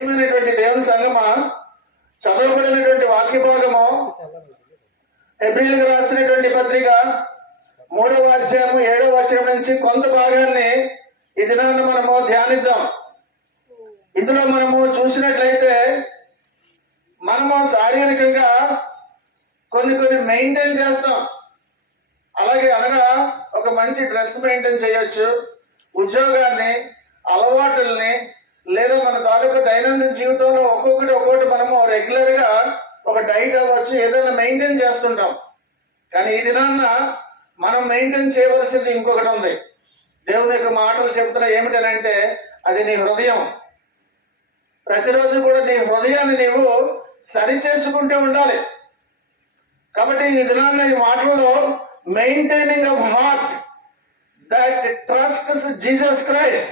దేవుని సంగమా, చదవబడినటువంటి వాక్య భాగము హెబ్రీయులకు రాసినటువంటి పత్రిక 3వ అధ్యాయము 7వ వచనం నుంచి కొంత భాగాన్ని ఈ దినాన్ని మనము ధ్యానిద్దాం. ఇందులో మనము చూసినట్లయితే మనము శారీరకంగా కొన్ని మెయింటైన్ చేస్తాం. అలాగే అనగా ఒక మంచి డ్రెస్ మెయింటైన్ చేయొచ్చు, ఉద్యోగాన్ని, అలవాటుల్ని, లేదా మన తాలూకా దైనందిన జీవితంలో ఒక్కొక్కటి మనము రెగ్యులర్ గా ఒక డైట్ అవ్వచ్చు, ఏదైనా మెయింటైన్ చేస్తుంటాం. కానీ ఈ దినాన్న మనం మెయింటైన్ చేయవలసింది ఇంకొకటి ఉంది. దేవుని యొక్క మాటలు చెబుతున్నా ఏమిటనంటే అది నీ హృదయం. ప్రతిరోజు కూడా నీ హృదయాన్ని నీవు సరి చేసుకుంటూ ఉండాలి. కాబట్టి ఈ దినాన్న ఈ మాటలలో maintaining of heart that trusts Jesus Christ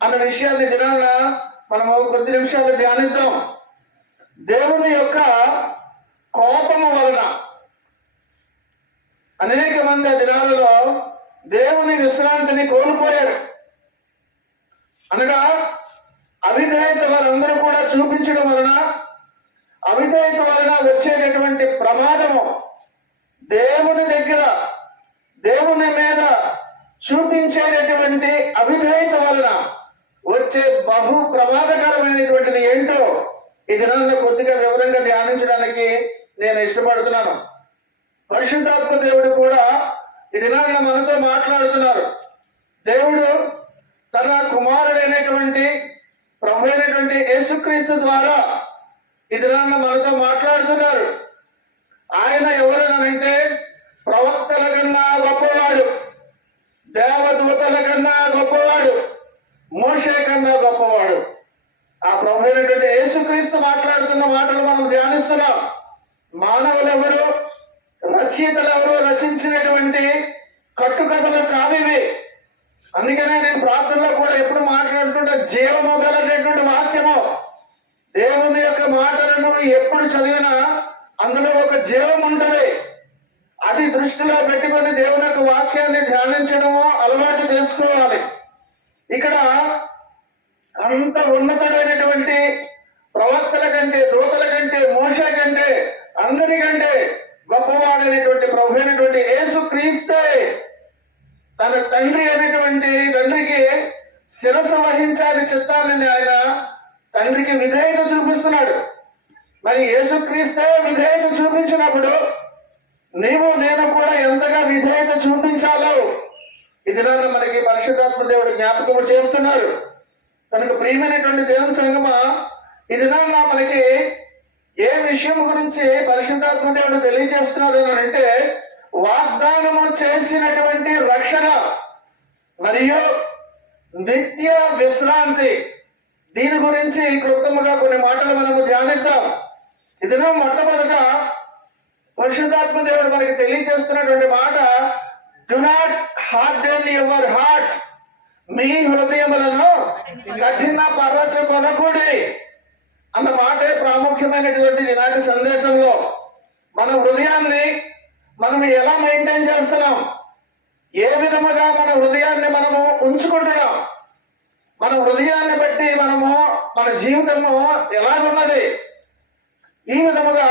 అన్న విషయాన్ని దినాన్న మనము కొద్ది నిమిషాలు ధ్యానిద్దాం. దేవుని యొక్క కోపము వలన అనేక మంది ఆ దినాలలో దేవుని విశ్రాంతిని కోల్పోయారు. అనగా అవిధేయత వారందరూ కూడా చూపించడం వలన, అవిధేయత వలన వచ్చేటటువంటి ప్రమాదము, దేవుని దగ్గర దేవుని మీద చూపించేటటువంటి అవిధేయత వలన వచ్చే బహు ప్రమాదకరమైనటువంటిది ఏంటో ఈ దినాల్లో కొద్దిగా వివరంగా ధ్యానించడానికి నేను ఇష్టపడుతున్నాను. పరిశుద్ధాత్మ దేవుడు కూడా ఈ దినాల్లో మనతో మాట్లాడుతున్నారు. దేవుడు తన కుమారుడైనటువంటి ప్రభు అయినటువంటి యేసుక్రీస్తు ద్వారా ఈ దినాల్లో మనతో మాట్లాడుతున్నారు. ఆయన ఎవరనంటే ప్రవక్తల కన్నా గొప్పవాడు, దేవదూతల కన్నా గొప్పవాడు, మోషే కన్నా గొప్పవాడు. ఆ ప్రభు అయినటువంటి యేసుక్రీస్తు మాట్లాడుతున్న మాటలు మనం ధ్యానిస్తున్నాం. మానవులు ఎవరు, రచయితలు ఎవరు రచించినటువంటి కట్టుకథలు కావివి. అందుకనే నేను ప్రార్థనలో కూడా ఎప్పుడు మాట్లాడుతుంటే జీవము గలటువంటి వాక్యము, దేవుని యొక్క మాటలను ఎప్పుడు చదివినా అందులో ఒక జీవం ఉంటుంది. అది దృష్టిలో పెట్టుకొని దేవుని యొక్క వాక్యాన్ని ధ్యానించడము అలవాటు చేసుకోవాలి. ఇక్కడ అంత ఉన్నతుడైనటువంటి ప్రవక్తల కంటే, దూతల కంటే, మోషే కంటే, అందరికంటే గొప్పవాడైనటువంటి ప్రభు అయినటువంటి యేసు క్రీస్తే తన తండ్రికి శిరస్సు వహించాలి చిత్తాన్ని ఆయన తండ్రికి విధేయత చూపిస్తున్నాడు. మరి యేసు క్రీస్తే విధేయత చూపించినప్పుడు నీవు నేను కూడా ఎంతగా విధేయత చూపించాలో ఈ దినాన్ని మనకి పరిశుద్ధాత్మ దేవుడు జ్ఞాపకము చేస్తున్నారు. కనుక ప్రియమైనటువంటి దేవుని సంగమా, ఈ దినాన్న మనకి ఏ విషయం గురించి పరిశుద్ధాత్మ దేవుడు తెలియజేస్తున్నారు అని అంటే వాగ్దానము చేసినటువంటి రక్షణ మరియు నిత్య విశ్రాంతి. దీని గురించి క్లుప్తముగా కొన్ని మాటలు మనము ధ్యానిద్దాం. ఈ దినం మొట్టమొదట పరిశుద్ధాత్మ దేవుడు మనకి తెలియజేస్తున్నటువంటి మాట, do not harden your hearts, మీ హృదయములను కఠిన పరచుకొనకుడి అన్న మాటే ప్రాముఖ్యమైనటువంటిది. ఈనాటి సందేశంలో మన హృదయాన్ని మనం ఎలా మెయింటైన్ చేస్తున్నాం, ఏ విధముగా మన హృదయాన్ని మనము ఉంచుకుంటున్నాం, మన హృదయాన్ని బట్టి మనము మన జీవితము ఎలాగున్నది. ఈ విధముగా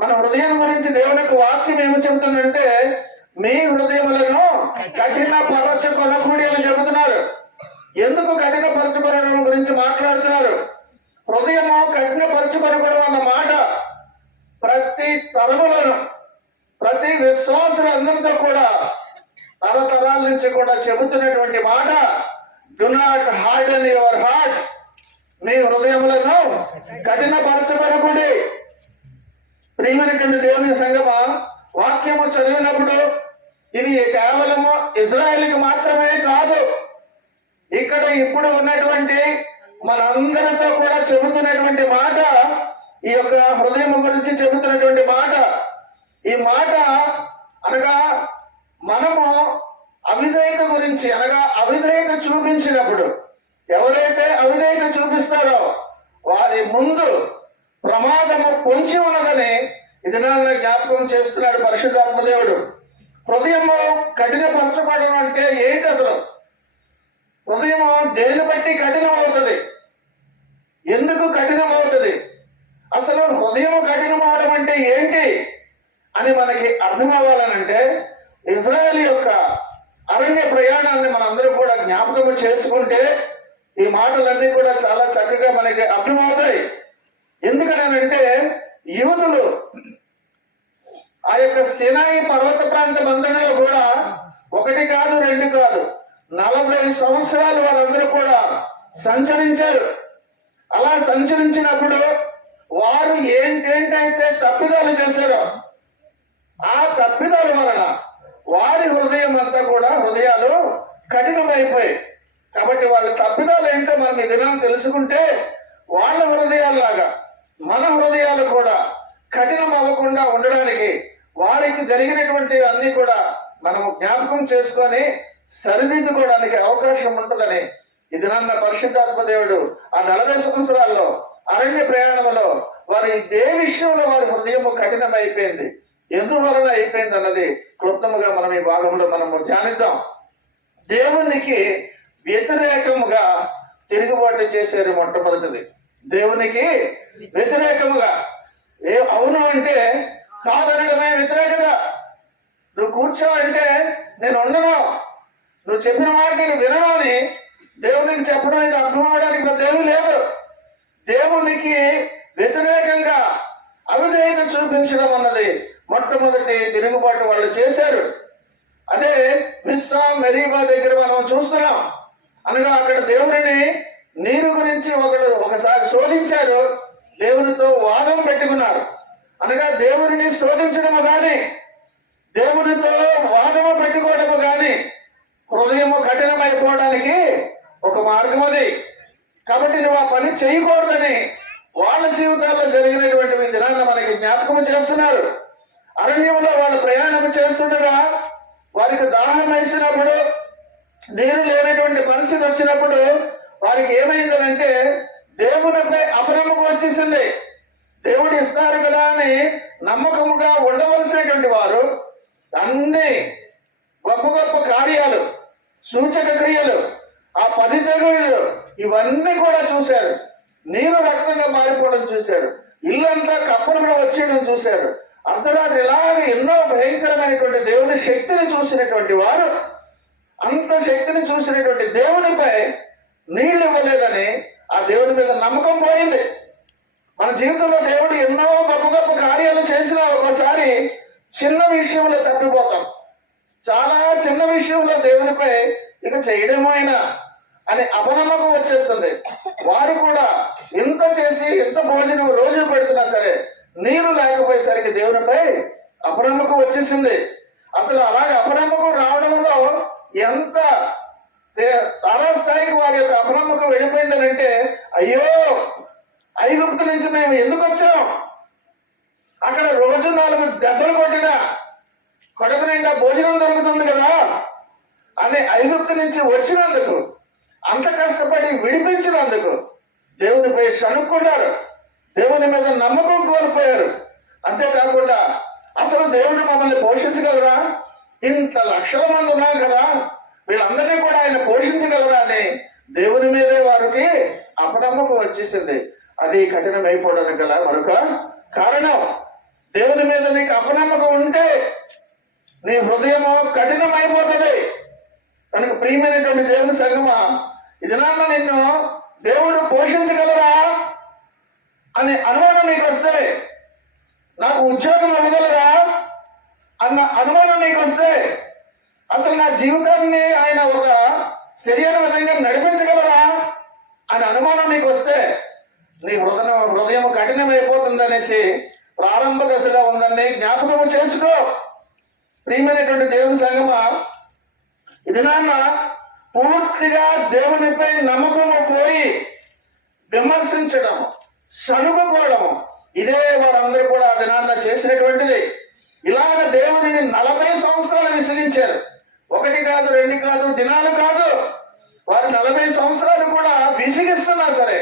మన హృదయం గురించి దేవుని యొక్క వాక్యం ఏమి చెబుతుందంటే మీ హృదయములను కఠిన పరచుకొనకూడి అని చెబుతున్నారు. ఎందుకు కఠిన పరచుకొనడం గురించి మాట్లాడుతున్నారు? హృదయము కఠిన పరచుకొనకూడదు అన్న మాట ప్రతి తరములను, ప్రతి విశ్వాసులందరితో కూడా తరతరాల నుంచి కూడా చెబుతున్నటువంటి మాట, do not harden your hearts, మీ హృదయములను కఠిన పరచుకొనకూడి. ప్రియమైనటువంటి దేవుని సంగమా, వాక్యము చదివినప్పుడు ఇది కేవలము ఇజ్రాయేల్కి మాత్రమే కాదు, ఇక్కడ ఇప్పుడు ఉన్నటువంటి మనందరితో కూడా చెబుతున్నటువంటి మాట, ఈ యొక్క హృదయం గురించి చెబుతున్నటువంటి మాట. ఈ మాట అనగా మనము అవిధేయత గురించి, అనగా అవిధేయత చూపించినప్పుడు, ఎవరైతే అవిధేయత చూపిస్తారో వారి ముందు ప్రమాదము పొంచి ఉన్నదని ఇది నన్ను జ్ఞాపకం చేస్తున్నాడు పరిశుద్ధాత్మ దేవుడు. హృదయము కఠినపరచబడడం అంటే ఏంటి? అసలు హృదయము దేని బట్టి కఠినం అవుతుంది? ఎందుకు కఠినమవుతుంది, అసలు హృదయం కఠినమవడం అంటే ఏంటి అని మనకి అర్థం అవ్వాలనంటే ఇజ్రాయెల్ యొక్క అరణ్య ప్రయాణాన్ని మనందరూ కూడా జ్ఞాపకం చేసుకుంటే ఈ మాటలన్నీ కూడా చాలా చక్కగా మనకి అర్థమవుతాయి. ఎందుకనంటే యూదులు ఆ యొక్క సినాయి పర్వత ప్రాంత మంతటిలో కూడా ఒకటి కాదు రెండు కాదు 40 సంవత్సరాలు వారందరూ కూడా సంచరించారు. అలా సంచరించినప్పుడు వారు ఏంటైతే తప్పిదాలు చేశారో ఆ తప్పిదాల వలన వారి హృదయం అంతా కూడా హృదయాలు కఠినమైపోయాయి. కాబట్టి వాళ్ళ తప్పిదాలు ఏంటో మనం ఈ దినం తెలుసుకుంటే వాళ్ళ హృదయాల్లాగా మన హృదయాలు కూడా కఠినం అవ్వకుండా ఉండడానికి వారికి జరిగినటువంటి అన్ని కూడా మనము జ్ఞాపకం చేసుకొని సరిదిద్దుకోవడానికి అవకాశం ఉంటుందని ఈ దినాన్న పరిశుద్ధాత్మ దేవుడు ఆ 40 సంవత్సరాల్లో అరణ్య ప్రయాణంలో వారి ఏ విషయంలో వారి హృదయము కఠినమైపోయింది, ఎందువలన అయిపోయింది అన్నది క్లుప్తముగా మనం ఈ భాగంలో మనము ధ్యానిద్దాం. దేవునికి వ్యతిరేకముగా తిరుగుబాటు చేశారు. మొట్టమొదటిది దేవునికి వ్యతిరేకముగా. అవును అంటే కాదనడమే వ్యతిరేకత. నువ్వు కూర్చో అంటే నేను ఉండను, నువ్వు చెప్పిన మాట నేను వినను అని దేవునికి చెప్పడం అయితే అర్థం అవడానికి పెద్ద లేదు. దేవునికి వ్యతిరేకంగా అవిధేయత చూపించడం అన్నది మొట్టమొదటి తిరుగుబాటు వాళ్ళు చేశారు. అదే మిస్సా మెరీబా దగ్గర మనం చూస్తున్నాం. అనగా అక్కడ దేవుడిని నీరు గురించి ఒకసారి శోధించారు, దేవునితో వాదం పెట్టుకున్నారు. అనగా దేవుడిని శోధించడము గాని దేవునితో వాదము పెట్టుకోవడము గాని హృదయము కఠినమైపోవడానికి ఒక మార్గం అది. కాబట్టి నువ్వు ఆ పని చేయకూడదని వాళ్ళ జీవితాల్లో జరిగినటువంటి దినాన్ని మనకి జ్ఞాపకం చేస్తున్నారు. అరణ్యంలో వాళ్ళు ప్రయాణం చేస్తుండగా వారికి దాహం వేసినప్పుడు, నీరు లేనటువంటి పరిస్థితి వచ్చినప్పుడు వారికి ఏమైందనంటే దేవునిపై అపనమ్మకం వచ్చేసింది. దేవుడు ఇస్తారు కదా అని నమ్మకముగా ఉండవలసినటువంటి వారు అన్ని గొప్ప గొప్ప కార్యాలు, సూచక క్రియలు, ఆ 10 తెగుళ్ళు ఇవన్నీ కూడా చూశారు. నీరు రక్తంగా మారిపోవడం చూశారు. ఇల్లంతా కప్పలు కూడా వచ్చేయడం చూశారు. అర్ధరాత్రి ఇలాగ ఎన్నో భయంకరమైనటువంటి దేవుని శక్తిని చూసినటువంటి వారు, అంత శక్తిని చూసినటువంటి దేవునిపై నీళ్లు ఇవ్వలేదని ఆ దేవుని మీద నమ్మకం పోయింది. మన జీవితంలో దేవుడు ఎన్నో గొప్ప గొప్ప కార్యాలు చేసినా ఒకసారి చిన్న విషయంలో తప్పిపోతాం. చాలా చిన్న విషయంలో దేవునిపై ఇక చేయడమైనా అని అపనమ్మకం వచ్చేస్తుంది. వారు కూడా ఎంత చేసి ఎంత భోజనం రోజులు పెడుతున్నా సరే నీరు లేకపోయేసరికి దేవునిపై అపనమ్మకం వచ్చేసింది. అసలు అలాగే అపనమ్మకం రావడంలో ఎంత తారాస్థాయికి వారి యొక్క అపనమ్మకం వెళ్ళిపోయిందనంటే, అయ్యో ఐగుప్తు నుంచి మేము ఎందుకు వచ్చాం, అక్కడ రోజు 4 దెబ్బలు కొట్టినా కడుపు నిండా భోజనం దొరుకుతుంది కదా అని ఐగుప్తు నుంచి వచ్చినందుకు, అంత కష్టపడి విడిపించినందుకు దేవునిపై సనుక్కున్నారు, దేవుని మీద నమ్మకం కోల్పోయారు. అంతేకాకుండా అసలు దేవుడు మమ్మల్ని పోషించగలరా, ఇంత లక్షల మంది ఉన్నాం కదా వీళ్ళందరినీ కూడా ఆయన పోషించగలరా అని దేవుని మీదే వారికి అపనమ్మకం వచ్చేసింది. అది కఠినమైపోవడానికి గల మరొక కారణం. దేవుని మీద నీకు అపనమ్మకం ఉంటే నీ హృదయము కఠినమైపోతుంది. కనుక ప్రియమైనటువంటి దేవుని సంగమా, ఇది నాన్న నిన్ను దేవుడు పోషించగలరా అనే అనుమానం నీకు వస్తే, నాకు ఉద్యోగం అవ్వగలరా అన్న అనుమానం నీకు వస్తే, అసలు నా జీవితాన్ని ఆయన ఒక సరైన విధంగా నడిపించగలరా అనే అనుమానం నీకు వస్తే నీ హృదయం కఠినమైపోతుంది అనేసి ప్రారంభ దశలో ఉందని జ్ఞాపకము చేసుకో. ప్రియమైనటువంటి దేవుని సంగమా, ఇది నాన్న పూర్తిగా దేవునిపై నమ్మకము పోయి విమర్శించడం, సణుగుకోవడం, ఇదే వారందరూ కూడా ఆ దినాన్న చేసినటువంటిది. ఇలాగ దేవుని 40 సంవత్సరాలు విసిగించారు. 1 కాదు 2 కాదు దినాలు కాదు, వారు 40 సంవత్సరాలు కూడా విసిగిస్తున్నా సరే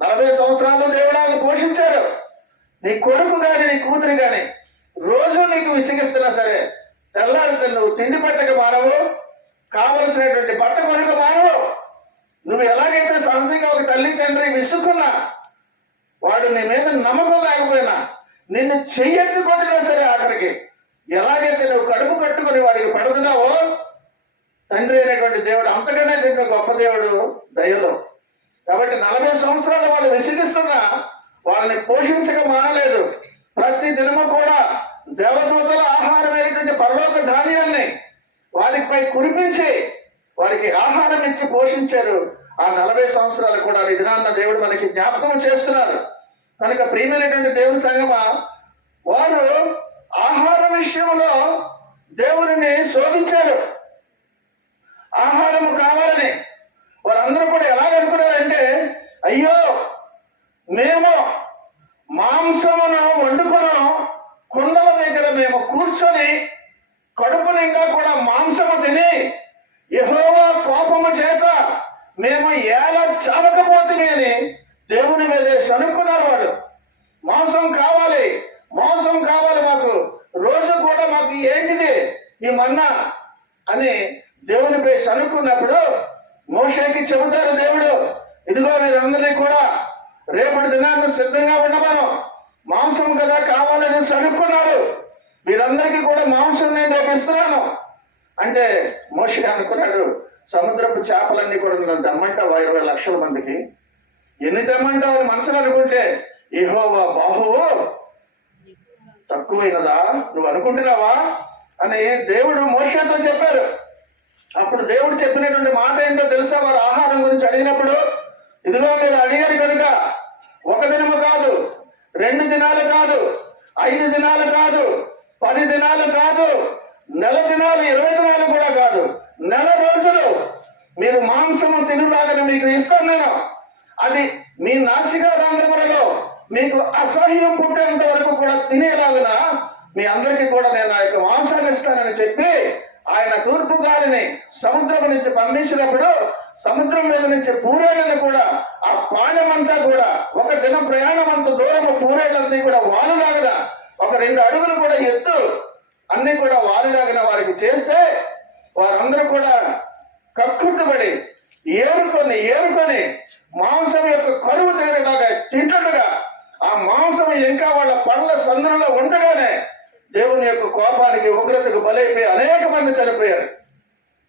40 సంవత్సరాలు దేవుడాన్ని పోషించారు. నీ కొడుకు గాని నీ కూతురు గాని రోజు నీకు విసిగిస్తున్నా సరే తెల్లారితే నువ్వు తిండి పట్టక మానవు, కావలసినటువంటి బట్ట కొనుక మానవు. నువ్వు ఎలాగైతే సహజంగా ఒక తల్లి తండ్రి విసుకున్నా, వాడు నీ మీద నమ్మకం లేకపోయినా, నిన్ను చెయ్యెత్తి కొట్టినా సరే ఆఖరికి ఎలాగైతే నువ్వు కడుపు కట్టుకుని వాడికి పడుతున్నావో, తండ్రి అయినటువంటి దేవుడు అంతకన్నా చెప్పిన గొప్ప దేవుడు దయలో. కాబట్టి 40 సంవత్సరాలు వాళ్ళు విసిగిస్తున్నా వాళ్ళని పోషించక మానలేదు. ప్రతి దినము కూడా దేవదూతల ఆహారమైనటువంటి పరలోక ధాన్యాన్ని వారిపై కురిపించి వారికి ఆహారం ఇచ్చి పోషించారు. ఆ 40 సంవత్సరాలు కూడా ఈ దినాన్న దేవుడు మనకి జ్ఞాపకం చేస్తున్నారు. కనుక ప్రియమైనటువంటి దేవుని సంగమా, వారు ఆహార విషయంలో దేవుడిని శోధించారు. ఆహారము కావాలని వారందరూ కూడా ఎలాగనుకున్నారంటే, అయ్యో మేము మాంసమును వండుకును కుండల దగ్గర మేము కూర్చొని కడుపు నిండా కూడా మాంసము తిని యెహోవా కోపము చేత మేము ఎలా చావకపోతుంది అని దేవుని మీదే సనుక్కున్నారు. వాడు మాంసం కావాలి, మాంసం కావాలి, మాకు రోజు కూడా మాకు ఏంటిది ఈ మన్నా అని దేవునిపై సనుక్కున్నప్పుడు మోషేకి చెబుతారు దేవుడు, ఇదిగో మీరందరినీ కూడా రేపటి దినాన్ని సిద్ధంగా ఉండమను. మాంసం కదా కావాలని సనుక్కున్నారు, మీరందరికీ కూడా మాంసం నేను రేపు ఇస్తున్నాను అంటే మోషే అనుకున్నాడు, సముద్రపు చేపలన్నీ కూడా నేను తెమ్మంటావా 20 లక్షల మందికి? ఎన్ని తెమ్మంటావు అని మనసులో అనుకుంటే, యెహోవా బాహువు తక్కువైనదా నువ్వు అనుకుంటున్నావా అని దేవుడు మోషేతో చెప్పారు. అప్పుడు దేవుడు చెప్పినటువంటి మాట ఏంటో తెలుసా? వారు ఆహారం గురించి అడిగినప్పుడు, ఇదిగో మీరు అడిగారు కనుక 1 దినము కాదు, 2 దినాలు కాదు, 5 దినాలు కాదు, 10 దినాలు కాదు, నెల దినాలు, 20 దినాలు కూడా కాదు, నెల రోజులు మీరు మాంసము తినులాగని మీకు ఇస్తాను నేను. అది మీ నాసికా రంధ్రములలో మీకు అసహ్యం పుట్టేంత వరకు కూడా తినేలాగున మీ అందరికీ కూడా నేను ఆ యొక్క మాంసాన్ని ఇస్తానని చెప్పి ఆయన తూర్పు గాలిని సముద్రం నుంచి పంపించినప్పుడు సముద్రం మీద నుంచి పూరేళ్లను కూడా ఆ పాళ్యమంతా కూడా 1 దిన ప్రయాణం అంత దూరము పూరేళ్లంతా కూడా వాలులాగిన 1-2 అడుగులు కూడా ఎత్తు అన్ని కూడా వాలులాగిన వారికి చేస్తే వారందరూ కూడా కక్కుర్తుపడి ఏరుకొని మాంసం యొక్క కరువు తీరలాగా తింటుండగా ఆ మాంసం ఇంకా వాళ్ళ పళ్ళ సందులో ఉండగానే దేవుని యొక్క కోపానికి ఉగ్రతకు బలైపోయి అనేక మంది చనిపోయారు.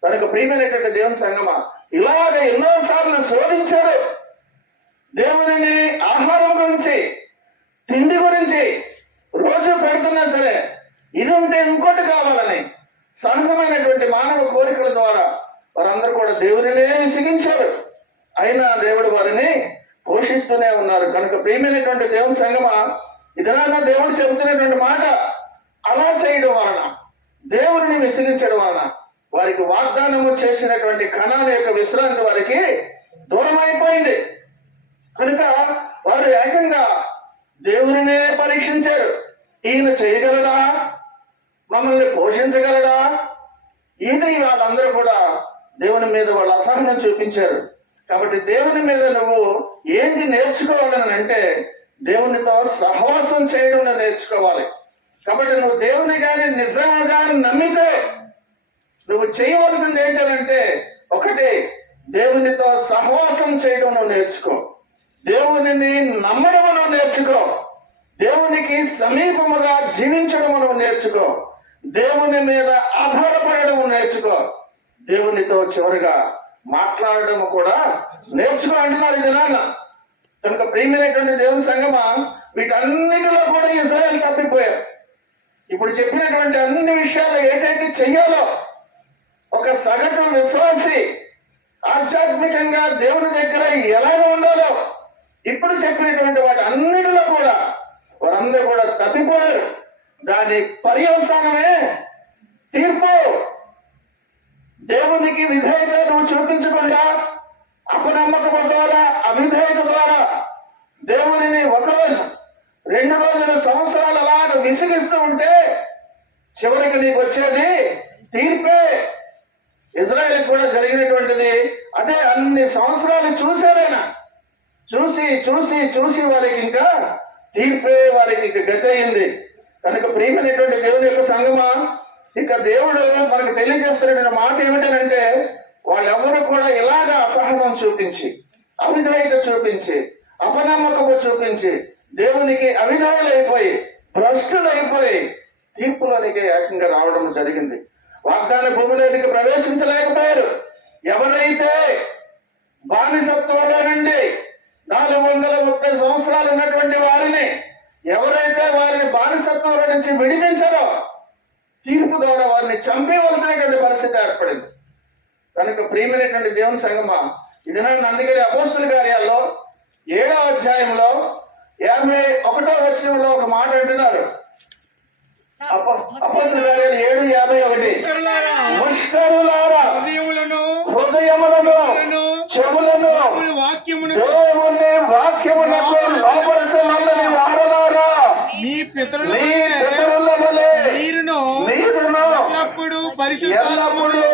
కనుక ప్రియమైనటువంటి దేవుని సంగమా, ఇలాగ ఎన్నోసార్లు శోధించారు. దేవుని ఆహారం గురించి, తిండి గురించి రోజు పెడుతున్నా సరే ఇది ఉంటే ఇంకోటి కావాలని సహజమైనటువంటి మానవ కోరికల ద్వారా వారందరూ కూడా దేవునినే విసిగించారు. అయినా దేవుడు వారిని పోషిస్తూనే ఉన్నారు. కనుక ప్రియమైనటువంటి దేవుని సంగమా, ఇదనా దేవుడు చెబుతున్నటువంటి మాట, అలా చేయడం వలన, దేవుడిని విసిగించడం వలన వారికి వాగ్దానము చేసినటువంటి కణాల యొక్క విశ్రాంతి వారికి దూరం అయిపోయింది. కనుక వారు ఏకంగా దేవుడినే పరీక్షించారు. ఈయన చేయగలడా, మమ్మల్ని పోషించగలడా? ఈయన వాళ్ళందరూ కూడా దేవుని మీద వాళ్ళు అసహనం చూపించారు. కాబట్టి దేవుని మీద నువ్వు ఏంటి నేర్చుకోవాలని అంటే, దేవునితో సహవాసం చేయడం నేర్చుకోవాలి. కాబట్టి నువ్వు దేవుని కానీ నిజంగా కానీ నమ్మితే నువ్వు చేయవలసింది ఏంటంటే, ఒకటి దేవునితో సహవాసం చేయడం నువ్వు నేర్చుకో, దేవునిని నమ్మడం నువ్వు నేర్చుకో, దేవునికి సమీపముగా జీవించడం నువ్వు నేర్చుకో, దేవుని మీద ఆధారపడడం నేర్చుకో, దేవునితో చివరిగా మాట్లాడడం కూడా నేర్చుకో అంటున్నారు ఇది నాన్న. కనుక ప్రియమైనటువంటి దేవుని సంగమా, వీటన్నిటిలో కూడా ఇశ్రాయేలు తప్పిపోయారు. ఇప్పుడు చెప్పినటువంటి అన్ని విషయాలు ఏంటంటే చెయ్యాలో ఒక సగటు విశ్వాసి ఆధ్యాత్మికంగా దేవుని దగ్గర ఎలా ఉండాలో ఇప్పుడు చెప్పినటువంటి వాటి అన్నిటిలో కూడా వారందరూ కూడా తప్పిపోయారు. దాని పర్యవసానమే తీర్పు. దేవునికి విధేయత నువ్వు చూపించకుండా అపనమ్మకం ద్వారా, అవిధేయత ద్వారా దేవునిని 1 రోజు 2 రోజులు సంవత్సరాలు అలాగ విసిగిస్తూ ఉంటే చివరికి నీకు వచ్చేది తీర్పే. ఇజ్రాయెల్ కూడా జరిగినటువంటిది అదే. అన్ని సంవత్సరాలు చూశారైనా చూసి చూసి చూసి వారికి ఇంకా తీర్పే వారికి గతి అయింది. కనుక ప్రియమైనటువంటి దేవుని యొక్క సంగమా, ఇక దేవుడు మనకు తెలియజేస్తున్న మాట ఏమిటంటే, వాళ్ళెవరు కూడా ఇలాగ అసహనం చూపించి, అవిధేయత చూపించి, అపనమ్మకము చూపించి, దేవునికి అవిధేయులైపోయి, భ్రష్టులైపోయి తీర్పులోనికి ఏకంగా రావడం జరిగింది. వాగ్దాన భూమిలోనికి ప్రవేశించలేకపోయారు. ఎవరైతే బానిసత్వంలో నుండి 430 సంవత్సరాలు ఉన్నటువంటి వారిని, ఎవరైతే వారిని బానిసత్వంలో నుంచి విడిపించారో తీర్పు ద్వారా వారిని చంపేవలసినటువంటి పరిస్థితి ఏర్పడింది. కనుక ప్రియమైనటువంటి దేవుని సంగమా, ఇది నన్ను అందుకని అపోస్తుల కార్యాల్లో 7వ అధ్యాయంలో 51వ వచనంలో ఒక మాట అంటున్నారు. అపోస్తుల కార్యాలు 7:51, ముష్కరులారా హృదయములను చెవులను దేవుని వాక్యమునకు లోబరచమని వారలారా, మీ పితరుల వలె మీరును ఎల్లప్పుడూ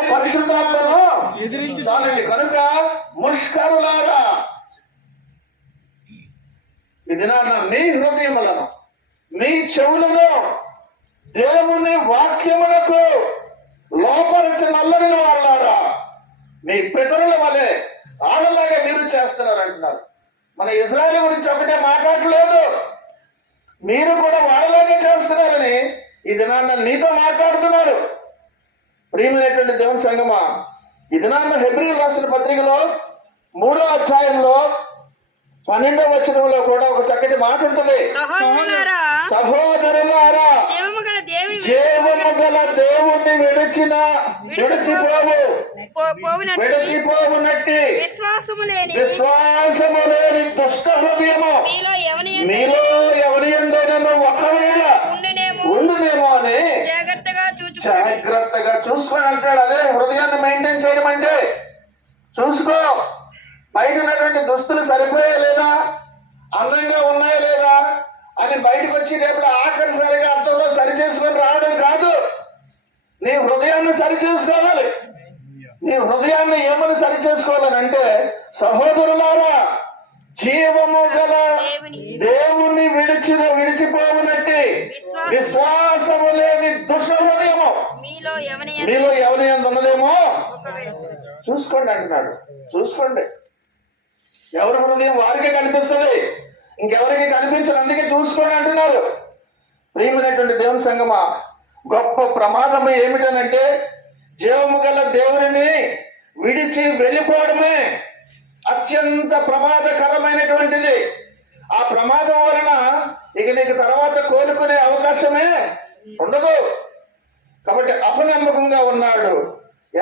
పరిశుద్ధాత్మను ఎదిరించాలండి. కనుక ముష్కరులారా, ఇది మీ హృదయములను మీ చెవులను దేవుని వాక్యమునకు లోపరిచి నల్లని వాళ్ళారా, మీ పితరుల వలె ఆడలాగా మీరు చేస్తున్నారు అంటున్నారు. మన ఇజ్రాయేల్ గురించి ఒకటే మాట్లాడలేదు, మీరు కూడా వాళ్ళలాగే చేస్తున్నారని ఈ దినాన్న నీతో మాట్లాడుతున్నారు. ప్రియమైనటువంటి దేవుని సంగమా, ఈ దినాన్న హెబ్రీయులకు రాసిన పత్రికలో 3వ అధ్యాయంలో 12వ వచనంలో కూడా ఒక చక్కటి మాట ఉంటుంది. సహోదరులారా, జీవము గల దేవుణ్ణి విడిచిపోవునట్టి విశ్వాసము లేని దుష్ట హృదయము మీలో ఎవరి యందైనను ఒకవేళ ఉండునేమో అని జాగ్రత్తగా చూసుకొని అంటాడు. అదే హృదయాన్ని మెయింటైన్ చేయమంటే. చూసుకో, బయట ఉన్నటువంటి దుస్తులు సరిపోయా లేదా, అందంగా ఉన్నాయా లేదా అని బయటకు వచ్చేటప్పుడు ఆఖరిసారిగా అర్థంలో సరి చేసుకొని రావడం కాదు. నీ హృదయాన్ని సరి చేసుకోవాలి. నీ హృదయాన్ని ఏమని సరి చేసుకోవాలనంటే, సహోదరులారా, జీవము గల దేవుణ్ణి విడిచిపోవునట్టి విశ్వాసము లేని దుష్ట హృదయము మీలో ఎవరి యందు ఉన్నదేమో చూసుకోండి అంటున్నాడు. చూసుకోండి, ఎవరి హృదయం వారికే కనిపిస్తుంది, ఇంకెవరికి కనిపించదు. అందుకే చూసుకోండి అంటున్నారు. ప్రియమైనటువంటి దేవుని సంగమా, గొప్ప ప్రమాదం ఏమిటనంటే జీవము గల దేవుని విడిచి వెళ్ళిపోవడమే అత్యంత ప్రమాదకరమైనటువంటిది. ఆ ప్రమాదం వలన ఇక నీకు తర్వాత కోలుకునే అవకాశమే ఉండదు. కాబట్టి అపనమ్మకంగా ఉన్నాడు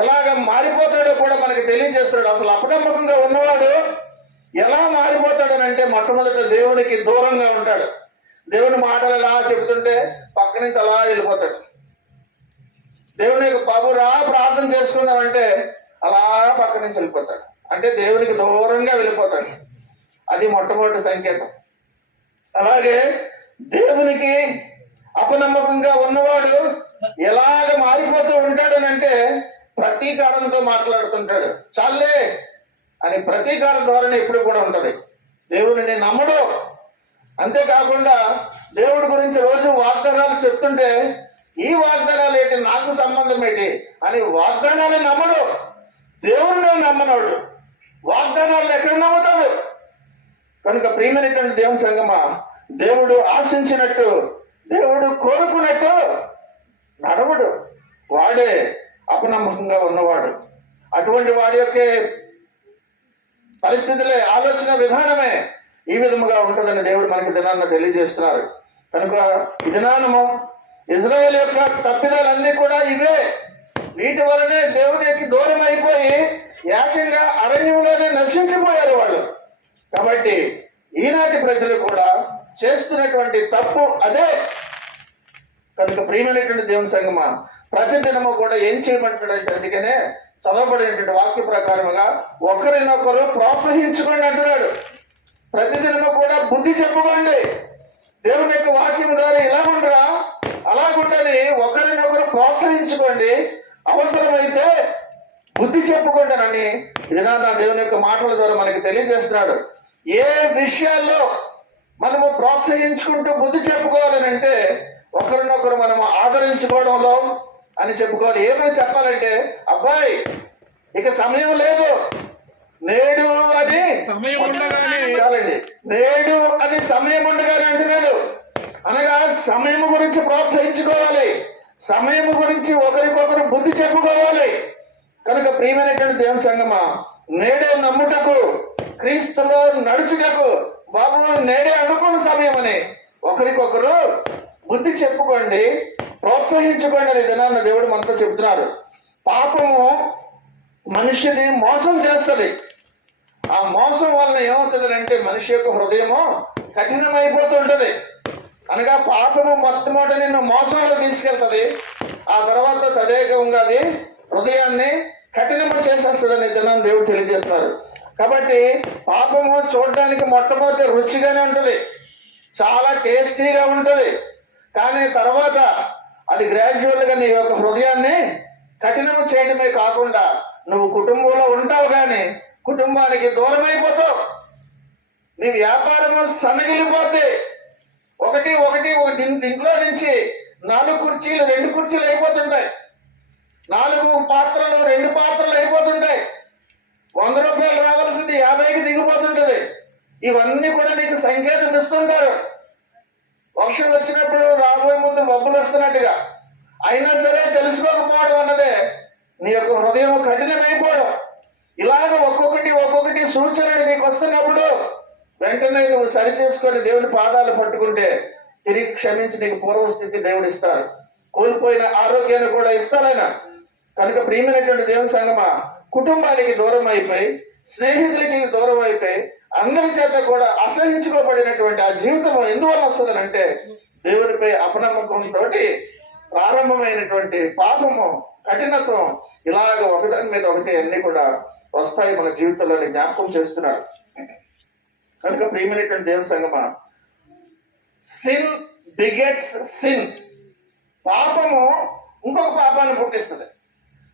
ఎలాగ మారిపోతాడో కూడా మనకి తెలియజేస్తాడు. అసలు అపనమ్మకంగా ఉన్నవాడు ఎలా మారిపోతాడనంటే, మొట్టమొదట దేవునికి దూరంగా ఉంటాడు. దేవుని మాటలు ఎలా చెబుతుంటే పక్క నుంచి అలా వెళ్ళిపోతాడు. దేవుని ప్రభురా ప్రార్థన చేసుకుందామంటే అలా పక్క నుంచి వెళ్ళిపోతాడు. అంటే దేవునికి దూరంగా వెళ్ళిపోతాడు. అది మొట్టమొదటి సంకేతం. అలాగే దేవునికి అపనమ్మకంగా ఉన్నవాడు ఎలాగ మారిపోతూ ఉంటాడనంటే ప్రతీకారంతో మాట్లాడుతుంటాడు. చాలే అని ప్రతీకార ధోరణి ఎప్పుడు కూడా ఉంటది. దేవుని నమ్మడు. అంతేకాకుండా దేవుడి గురించి రోజు వాగ్దానాలు చెప్తుంటే ఈ వాగ్దానాలు ఏంటి, నాకు సంబంధం ఏంటి అని వాగ్దానాన్ని నమ్మడు. దేవుడిని నమ్మనోడు వాగ్దానాలను ఎక్కడ నమ్ముతాడు? కనుక ప్రియమైనటువంటి దేవుని సంగమా, దేవుడు ఆశించినట్టు, దేవుడు కోరుకున్నట్టు నడవడు. వాడే అపనమ్మకంగా ఉన్నవాడు. అటువంటి వాడి యొక్క పరిస్థితులే, ఆలోచన విధానమే ఈ విధముగా ఉంటుందని దేవుడు మనకి దినాన్న తెలియజేస్తున్నారు. కనుక ఈ దినానము ఇజ్రాయేల్ యొక్క తప్పిదాలన్నీ కూడా ఇవే. వీటి వలనే దేవునికి దూరం అయిపోయి ఏకంగా అరణ్యంలోనే నశించిపోయారు వాళ్ళు. కాబట్టి ఈనాటి ప్రజలు కూడా చేస్తున్నటువంటి తప్పు అదే. కనుక ప్రియమైనటువంటి దేవుని సంగమా, ప్రతిదినము కూడా ఏం చేయమంటాడంటే, అందుకనే చదవబడినటువంటి వాక్య ప్రకారముగా ఒకరినొకరు ప్రోత్సహించుకోండి అంటున్నాడు. ప్రతిదినము కూడా బుద్ధి చెప్పుకోండి. దేవుని యొక్క వాక్యం ద్వారా ఇలా ఉండరా అలాగుండని ఒకరినొకరు ప్రోత్సహించుకోండి, అవసరమైతే బుద్ధి చెప్పుకుంటానని ఇది నా దేవుని యొక్క మాటల ద్వారా మనకి తెలియజేస్తున్నాడు. ఏ విషయాల్లో మనము ప్రోత్సహించుకుంటూ బుద్ధి చెప్పుకోవాలని అంటే ఒకరినొకరు మనము ఆదరించుకోవడంలో అని చెప్పుకోవాలి. ఏమని చెప్పాలంటే, అబ్బాయి ఇక సమయం లేదు. నేడు అని సమయం ఉండగానే చాలండి. నేడు అది సమయం ఉండగానే అంటున్నాడు. అనగా సమయం గురించి ప్రోత్సహించుకోవాలి, సమయం గురించి ఒకరికొకరు బుద్ధి చెప్పుకోవాలి. కనుక ప్రియమైనటువంటి దేవుని సంగమా, నేడే నమ్ముటకు, క్రీస్తులో నడుచుటకు, బాబు నేడే అనుకున్న సమయం అని ఒకరికొకరు బుద్ధి చెప్పుకోండి, ప్రోత్సహించుకోండి అని దినాన్న దేవుడు మనతో చెప్తున్నారు. పాపము మనిషిని మోసం చేస్తుంది. ఆ మోసం వలన ఏమవుతుంది అంటే మనిషి యొక్క హృదయము కఠినమైపోతుంటది. అనగా పాపము మొట్టమొదటి నిన్ను మోసంలో తీసుకెళ్తుంది. ఆ తర్వాత తదేకంగా అది హృదయాన్ని కఠినము చేసేస్తుందని దినాన్ని దేవుడు తెలియజేస్తున్నారు. కాబట్టి పాపము చూడడానికి మొట్టమొదటి రుచిగానే ఉంటుంది, చాలా టేస్టీగా ఉంటుంది. కానీ తర్వాత అది గ్రాడ్యువల్గా నీ యొక్క హృదయాన్ని కఠినము చేయడమే కాకుండా నువ్వు కుటుంబంలో ఉంటావు కానీ కుటుంబానికి దూరం అయిపోతావు. నీ వ్యాపారము సన్నగిలిపోతే ఒకటి ఇంట్లో నుంచి 4 కుర్చీలు 2 కుర్చీలు అయిపోతుంటాయి, 4 పాత్రలు 2 పాత్రలు అయిపోతుంటాయి. 100 రూపాయలు రావాల్సింది 50కి దిగిపోతుంటది. ఇవన్నీ కూడా నీకు సంకేతం ఇస్తుంటారు. వర్షం వచ్చినప్పుడు రాబోయే ముందు మబ్బులు వస్తున్నట్టుగా. అయినా సరే తెలుసుకోకపోవడం అన్నదే నీ యొక్క హృదయం కఠినమైపోవడం. ఇలాగ ఒక్కొక్కటి సూచనలు నీకు వస్తున్నప్పుడు వెంటనే నువ్వు సరి చేసుకొని దేవుని పాదాలు పట్టుకుంటే తిరిగి క్షమించి నీకు పూర్వస్థితి దేవుడు ఇస్తారు. కోల్పోయిన ఆరోగ్యాన్ని కూడా ఇస్తారాయన. కనుక ప్రియమైనటువంటి దేవుని సంగమా, కుటుంబానికి దూరం అయిపోయి, స్నేహితులకి దూరం అయిపోయి, అందరి చేత కూడా అసహించుకోబడినటువంటి ఆ జీవితం ఎందువల్ల వస్తుందనంటే దేవునిపై అపనమ్మకంతో ప్రారంభమైనటువంటి పాపము, కఠినత్వం, ఇలాగ ఒకదాని మీద ఒకటి అన్ని కూడా వస్తాయి మన జీవితంలో జ్ఞాపకం చేస్తున్నారు. కనుక ప్రియమైనటువంటి దేవుని సంగమా, సిన్ బిగెట్స్ సిన్. పాపము ఇంకొక పాపాన్ని పుట్టిస్తుంది,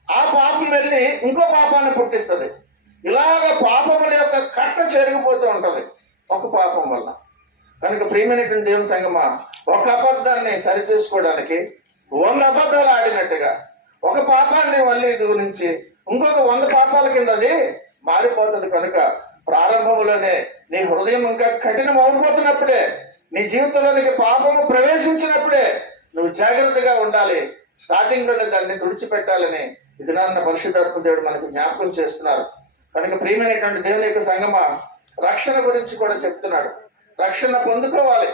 ఆ పాపం వెళ్ళి ఇంకో పాపాన్ని పుట్టిస్తుంది. ఇలాగ పాపముల యొక్క కట్ట చేరిగిపోతూ ఉంటది ఒక పాపం వల్ల. కనుక ప్రియమైనటువంటి దేవుని సంగమా, ఒక అబద్ధాన్ని సరి చేసుకోవడానికి 100 అబద్ధాలు ఆడినట్టుగా ఒక పాపాన్ని మళ్ళీ గురించి ఇంకొక 100 పాపాల కింద అది మారిపోతుంది. కనుక ప్రారంభంలోనే నీ హృదయం ఇంకా కఠినం అయిపోతున్నప్పుడే, నీ జీవితంలోనికి పాపము ప్రవేశించినప్పుడే నువ్వు జాగ్రత్తగా ఉండాలి. స్టార్టింగ్ లోనే దాన్ని తుడిచిపెట్టాలని ఇది నాన్న పరిశుద్ధాత్మ దేవుడు మనకు జ్ఞాపకం చేస్తున్నారు. కనుక ప్రియమైనటువంటి దేవుని యొక్క సంగమా, రక్షణ గురించి కూడా చెప్తున్నాడు. రక్షణ పొందుకోవాలి.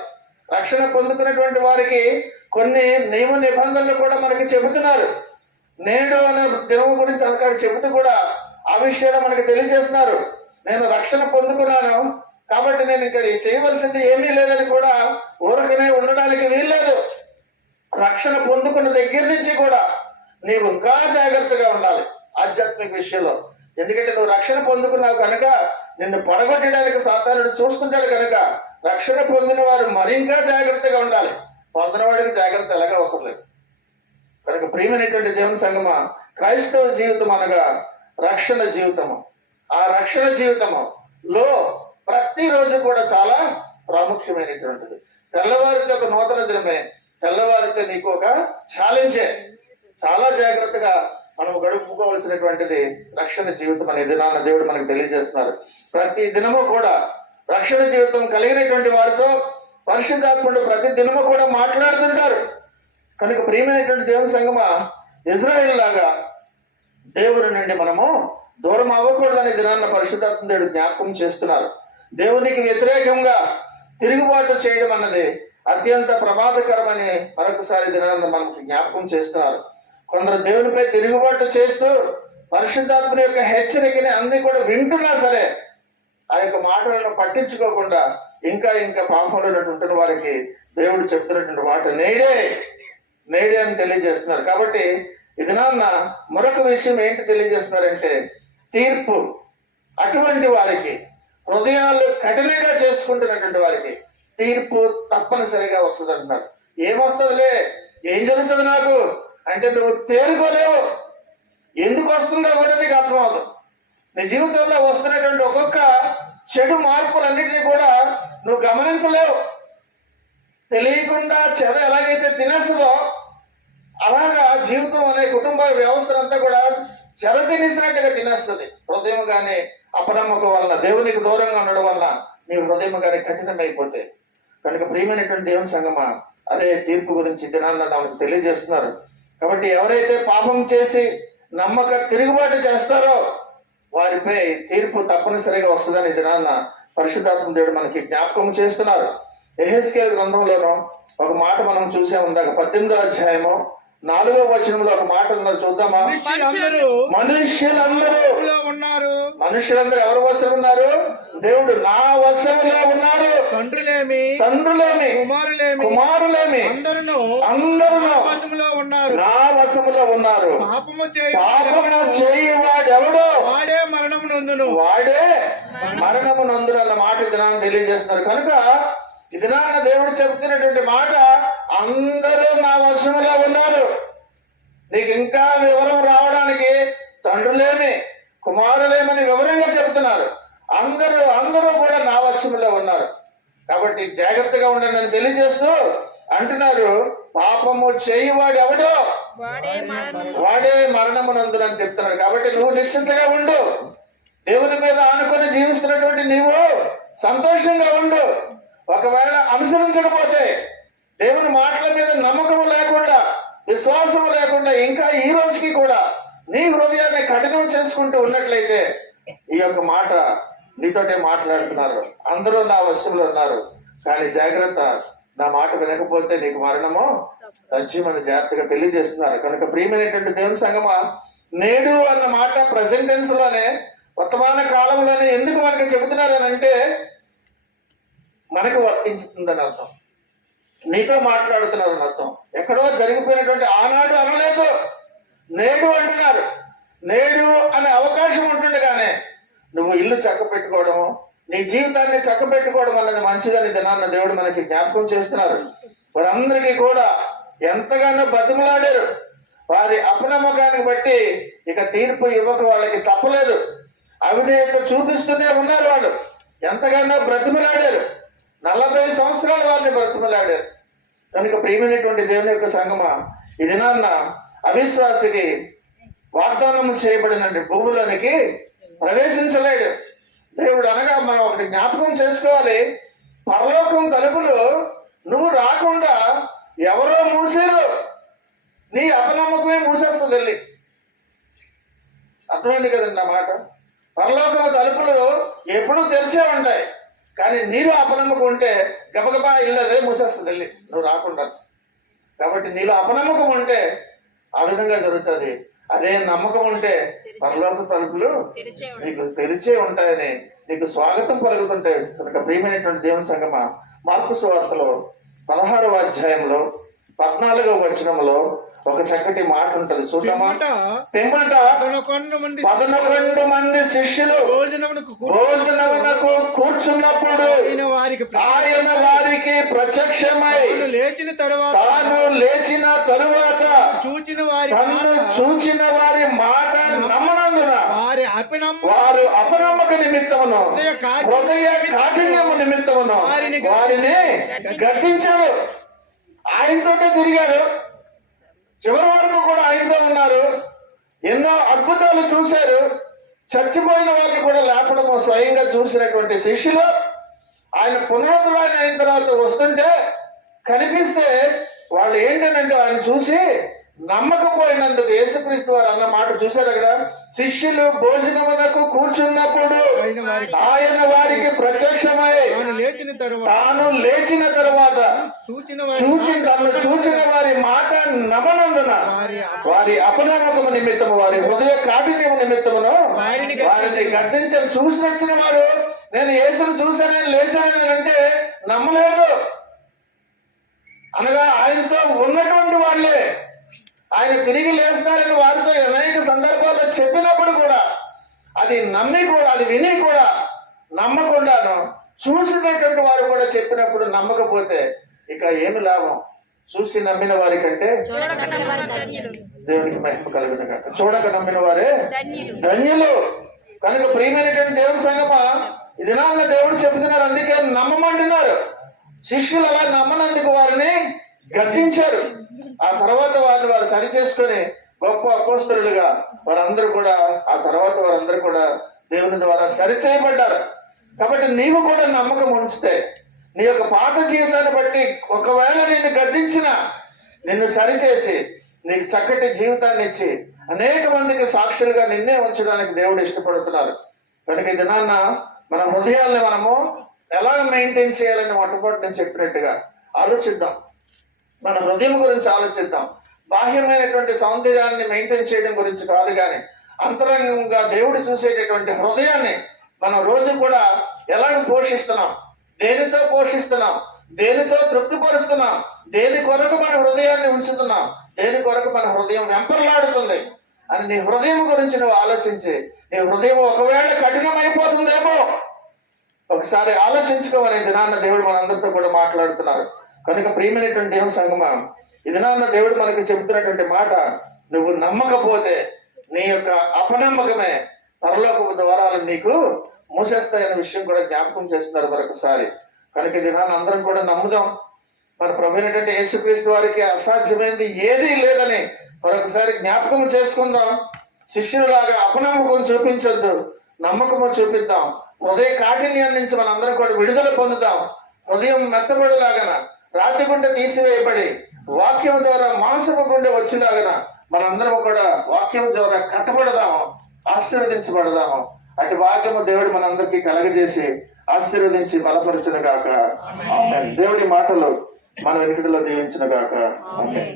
రక్షణ పొందుకున్నటువంటి వారికి కొన్ని నియమ నిబంధనలు కూడా మనకి చెబుతున్నారు. నేడు అనే దేవుని గురించి అక్కడ చెబుతూ కూడా ఆ విషయాలు మనకి తెలియజేస్తున్నారు. నేను రక్షణ పొందుకున్నాను కాబట్టి నేను ఇంకా చేయవలసింది ఏమీ లేదని కూడా ఊరకనే ఉండడానికి వీల్లేదు. రక్షణ పొందుకున్న దగ్గర నుంచి కూడా నీవు ఇంకా జాగ్రత్తగా ఉండాలి ఆధ్యాత్మిక విషయంలో. ఎందుకంటే నువ్వు రక్షణ పొందుకున్నావు కనుక నిన్ను పడగొట్టడానికి సాతానుడు చూస్తుంటాడు. కనుక రక్షణ పొందిన వారు మరి ఇంకా జాగ్రత్తగా ఉండాలి. పొందిన వాడికి జాగ్రత్త ఎలాగ అవసరం లేదు. కనుక ప్రియమైనటువంటి దేవుని సంగమా, క్రైస్తవ జీవితం అనగా రక్షణ జీవితము. ఆ రక్షణ జీవితములో ప్రతిరోజు కూడా చాలా ప్రాముఖ్యమైనటువంటిది. తెల్లవారితే ఒక నూతన దినమే, తెల్లవారితే నీకు ఒక ఛాలెంజే. చాలా జాగ్రత్తగా మనం గడుపుకోవాల్సినటువంటిది రక్షణ జీవితం అనేది నాన్న దేవుడు మనకు తెలియజేస్తున్నారు. ప్రతి దినము కూడా రక్షణ జీవితం కలిగినటువంటి వారితో పరిశుద్ధాత్ముడు ప్రతి దినము కూడా మాట్లాడుతుంటారు. కనుక ప్రియమైనటువంటి దేవుని సంగమా, ఇజ్రాయేల్ లాగా దేవుని నుండి మనము దూరం అవ్వకూడదని దినాన్న పరిశుద్ధాత్మ దేవుడు జ్ఞాపకం చేస్తున్నారు. దేవునికి వ్యతిరేకంగా తిరుగుబాటు చేయడం అన్నది అత్యంత ప్రమాదకరమని మరొకసారి దినాన్న మనకు జ్ఞాపకం చేస్తున్నారు. కొందరు దేవునిపై తిరుగుబాటు చేస్తూ పరిశుద్ధాత్మ యొక్క హెచ్చరికని అన్ని కూడా వింటున్నా సరే ఆ యొక్క మాటలను పట్టించుకోకుండా ఇంకా పాపంలో ఉంటున్న వారికి దేవుడు చెప్తున్నటువంటి మాట నేడే అని తెలియజేస్తున్నారు. కాబట్టి ఇది నాన్న మరొక విషయం ఏంటి తెలియజేస్తున్నారంటే తీర్పు. అటువంటి వారికి, హృదయాలు కఠినంగా చేసుకుంటున్నటువంటి వారికి తీర్పు తప్పనిసరిగా వస్తుంది అంటున్నారు. ఏమొస్తుందిలే, ఏం జరుగుతుంది నాకు అంటే నువ్వు తేరుకోలేవు. ఎందుకు వస్తుందో కూడా నీకు అర్థం అవుతుంది. నీ జీవితంలో వస్తున్నటువంటి ఒక్కొక్క చెడు మార్పులన్నింటినీ కూడా నువ్వు గమనించలేవు. తెలియకుండా చెద ఎలాగైతే తినేస్తుందో అలాగా జీవితం అనే కుటుంబ వ్యవస్థలంతా కూడా చెర తినేసినట్టుగా తినేస్తుంది. హృదయం గాని అపనమ్మకం వలన, దేవునికి దూరంగా ఉండడం వలన నీ హృదయం గాని కఠినమైపోతే. కనుక ప్రియమైనటువంటి దేవుని సంగమా, అదే తీర్పు గురించి దినాన్న నాకు తెలియజేస్తున్నారు. కాబట్టి ఎవరైతే పాపం చేసి నమ్మక తిరుగుబాటు చేస్తారో వారిపై తీర్పు తప్పనిసరిగా వస్తుందని దినాన్న పరిశుద్ధాత్మ దేవుడు మనకి జ్ఞాపకం చేస్తున్నారు. యెహెజ్కేలు గ్రంథంలోనూ ఒక మాట మనం చూసే ఉందాక 18వ అధ్యాయము 4వ వచనంలో ఒక మాట ఉందో చూద్దామా. మనుష్యులందరూ ఉన్నారు. మనుషులందరూ ఎవరి వశం ఉన్నారు? దేవుడు నా వశంలో ఉన్నారు. తండ్రులేమి కుమారులేమి అందరూ వశములో ఉన్నారు. నా వశములో ఉన్నారు. పాపము చేయువాడు ఎవడో వాడే మరణము నందును అన్న మాట దినాన్ని తెలియజేస్తున్నారు. కనుక ఈ దినాన్న దేవుడు చెబుతున్నటువంటి మాట, అందరూ నా వశములో ఉన్నారు. నీకు ఇంకా వివరం రావడానికి తండ్రులేమి కుమారులేమని వివరంగా చెబుతున్నారు. అందరూ కూడా నా వశములో ఉన్నారు. కాబట్టి జాగ్రత్తగా ఉండండి తెలియజేస్తూ అంటున్నారు, పాపము చేయువాడు ఎవడో వాడే మరణము నందునని చెప్తున్నారు. కాబట్టి నువ్వు నిశ్చింతగా ఉండు. దేవుని మీద ఆనుకొని జీవిస్తున్నటువంటి నీవు సంతోషంగా ఉండు. ఒకవేళ అనుసరించకపోతే, దేవుని మాటల మీద నమ్మకం లేకుండా, విశ్వాసం లేకుండా ఇంకా ఈ రోజుకి కూడా నీ హృదయాన్ని కఠినం చేసుకుంటూ ఉన్నట్లయితే ఈ యొక్క మాట నీతోటే మాట్లాడుతున్నారు. అందరూ నా వశంలో ఉన్నారు, కానీ జాగ్రత్త, నా మాట వినకపోతే నీకు మరణము తథ్యమని జాగ్రత్తగా తెలియజేస్తున్నారు. కనుక ప్రియమైనటువంటి దేవుని సంగమా, నేడు అన్న మాట ప్రజెంట్ టెన్స్ లోనే, వర్తమాన కాలంలోనే ఎందుకు మనకి చెబుతున్నారు అని అంటే, మనకు వర్తించుతుందని అర్థం. నీతో మాట్లాడుతున్నారని అర్థం. ఎక్కడో జరిగిపోయినటువంటి ఆనాడు అనలేదు, నేడు అంటున్నారు. నేడు అనే అవకాశం ఉంటుండగానే నువ్వు ఇల్లు చక్క పెట్టుకోవడము, నీ జీవితాన్ని చక్క పెట్టుకోవడం అన్నది మంచిదని దినాన్న దేవుడు మనకి జ్ఞాపకం చేస్తున్నారు. వారందరికీ కూడా ఎంతగానో బతిమలాడారు. వారి అపనమ్మకాన్ని బట్టి ఇక తీర్పు ఇవ్వక వాళ్ళకి తప్పలేదు. అవిధేయత చూపిస్తూనే ఉన్నారు. వాళ్ళు ఎంతగానో బ్రతిమలాడారు. 40 సంవత్సరాలు వారిని బ్రతిమలాడారు. కనుక ప్రియమైనటువంటి దేవుని యొక్క సంగమా, ఈ దినాన్న అవిశ్వాసికి వాగ్దానం చేయబడిన భూములోనికి ప్రవేశించలేడు దేవుడు. అనగా మనం ఒకటి జ్ఞాపకం చేసుకోవాలి, పరలోకం తలుపులు నువ్వు రాకుండా ఎవరో మూసారు, నీ అపనమ్మకమే మూసేస్తుంది వెళ్ళి. అర్థమైంది కదండి ఆ మాట. పరలోకం తలుపులు ఎప్పుడూ తెరిచే ఉంటాయి, కానీ నీలో అపనమ్మకం ఉంటే గబగబా ఇల్లు అదే మూసేస్తుంది వెళ్ళి, నువ్వు రాకుండా. కాబట్టి నీలో అపనమ్మకం ఉంటే ఆ విధంగా జరుగుతుంది. అదే నమ్మకం ఉంటే పరలోక తలుపులు నీకు తెరిచే ఉంటాయని నీకు స్వాగతం పలుకుతుంటాయి. కనుక ప్రియమైనటువంటి దేవుని సంగమా, మార్కు సువార్తలో 16వ అధ్యాయంలో 14వ వచనంలో ఒక చక్కటి మాట ఉంటది, చూద్దామా. పిమ్మట 11 మంది శిష్యులు భోజనమునకు కూర్చున్నప్పుడు ఆయన వారికి ప్రత్యక్షమై తాను లేచిన తరువాత చూచిన వారి మాట నమ్మనందున వారు అపనమ్మక నిమిత్తమును హృదయ కాఠిన్యము నిమిత్తమును వారిని గద్దించారు. ఆయనతోటే తిరిగారు, చివరి వరకు కూడా ఆయనతో ఉన్నారు. ఎన్నో అద్భుతాలు చూశారు. చచ్చిపోయిన వారిని కూడా లేపడము స్వయంగా చూసినటువంటి శిష్యులు ఆయన పునరుద్ధరణ అయిన తర్వాత వస్తుంటే కనిపిస్తే వాళ్ళు ఏంటంటే ఆయన చూసి నమ్మకపోయినందుకు యేసుక్రీస్తు వారు అన్న మాట చూశారు అక్కడ. శిష్యులు భోజనమునకు కూర్చున్నప్పుడు ఆయన వారికి ప్రత్యక్షమై తాను లేచిన తరువాత చూచిన వారి మాట నమ్మనందున వారి అపనమ్మకము నిమిత్తము వారి హృదయ కాఠిన్యము నిమిత్తమును వారిని గర్జించని చూసినచ్చిన వారు, నేను యేసును చూశానని లేచానని అంటే నమ్మలేదు. అనగా ఆయనతో ఉన్నటువంటి వాళ్ళే ఆయన తిరిగి లేస్తారని వారితో అనేక సందర్భాల్లో చెప్పినప్పుడు కూడా అది నమ్మి కూడా అది విని కూడా నమ్మకుండాను చూసినటువంటి వారు కూడా చెప్పినప్పుడు నమ్మకపోతే ఇక ఏమి లాభం? చూసి నమ్మిన వారి కంటే దేవునికి మహిమ కలుగును గాక. చూడక నమ్మిన వారే ధన్యులు. కనుక ప్రియమైనటువంటి దేవుని సంగమా, ఇది నాన్న దేవుడు చెబుతున్నారు, అందుకే నమ్మమంటున్నారు. శిష్యులు అలా నమ్మనందుకు వారిని గద్దించారు. ఆ తర్వాత వారు సరి చేసుకొని గొప్ప అపోస్తలులుగా వారందరూ కూడా ఆ తర్వాత వారందరూ కూడా దేవుని ద్వారా సరిచేయబడ్డారు. కాబట్టి నీవు కూడా నమ్మకం ఉంచితే నీ యొక్క పాత జీవితాన్ని బట్టి ఒకవేళ నిన్ను గద్దించినా నిన్ను సరిచేసి నీకు చక్కటి జీవితాన్ని ఇచ్చి అనేక మందికి సాక్షులుగా నిన్నే ఉంచడానికి దేవుడు ఇష్టపడుతున్నారు. కనుక ఈ దినాన్న మన హృదయాల్ని మనము ఎలా మెయింటైన్ చేయాలని మొట్టమొదటి నేను చెప్పినట్టుగా ఆలోచిద్దాం. మన హృదయం గురించి ఆలోచిద్దాం. బాహ్యమైనటువంటి సౌందర్యాన్ని మెయింటైన్ చేయడం గురించి కాదు, కానీ అంతరంగంగా దేవుడు చూసేటటువంటి హృదయాన్ని మనం రోజు కూడా ఎలా పోషిస్తున్నాం, దేనితో పోషిస్తున్నాం, దేనితో తృప్తిపరుస్తున్నాం, దేని కొరకు మన హృదయాన్ని ఉంచుతున్నాం, దేని కొరకు మన హృదయం వెంపర్లాడుతుంది అని నీ హృదయం గురించి నువ్వు ఆలోచించి, నీ హృదయం ఒకవేళ కఠినమైపోతుందేమో ఒకసారి ఆలోచించుకోవాలని దినాన్న దేవుడు మనందరితో కూడా మాట్లాడుతున్నారు. కనుక ప్రియమైనటువంటి దేవుని సంగమా, ఈ దినాన్న దేవుడు మనకి చెబుతున్నటువంటి మాట, నువ్వు నమ్మకపోతే నీ యొక్క అపనమ్మకమే పరలోకపు ద్వారాలను నీకు మూసేస్తాయనే విషయం కూడా జ్ఞాపకం చేస్తున్నారు మరొకసారి. కనుక ఈ దినాన్ని అందరం కూడా నమ్ముదాం. మన ప్రభువైనటువంటి యేసుక్రీస్తు వారికి అసాధ్యమైనది ఏదీ లేదని మరొకసారి జ్ఞాపకం చేసుకుందాం. శిష్యులాగా అపనమ్మకం చూపించొద్దు, నమ్మకము చూపిద్దాం. హృదయ కాఠిన్యం నుంచి మనందరం కూడా విడుదల పొందుతాం. హృదయం మెత్తబడిలాగన, రాతి గుండె తీసివేయబడి వాక్యం ద్వారా మాంసపు గుండె వచ్చేలాగన మనందరం కూడా వాక్యం ద్వారా కట్టబడదాము, ఆశీర్వదించబడదాము. అటు వాక్యము దేవుడు మనందరికీ కలగజేసి ఆశీర్వదించి బలపరచును గాక. దేవుడి మాటలు మన వెనుకటిలో దీవించును గాక. ఆమేన్.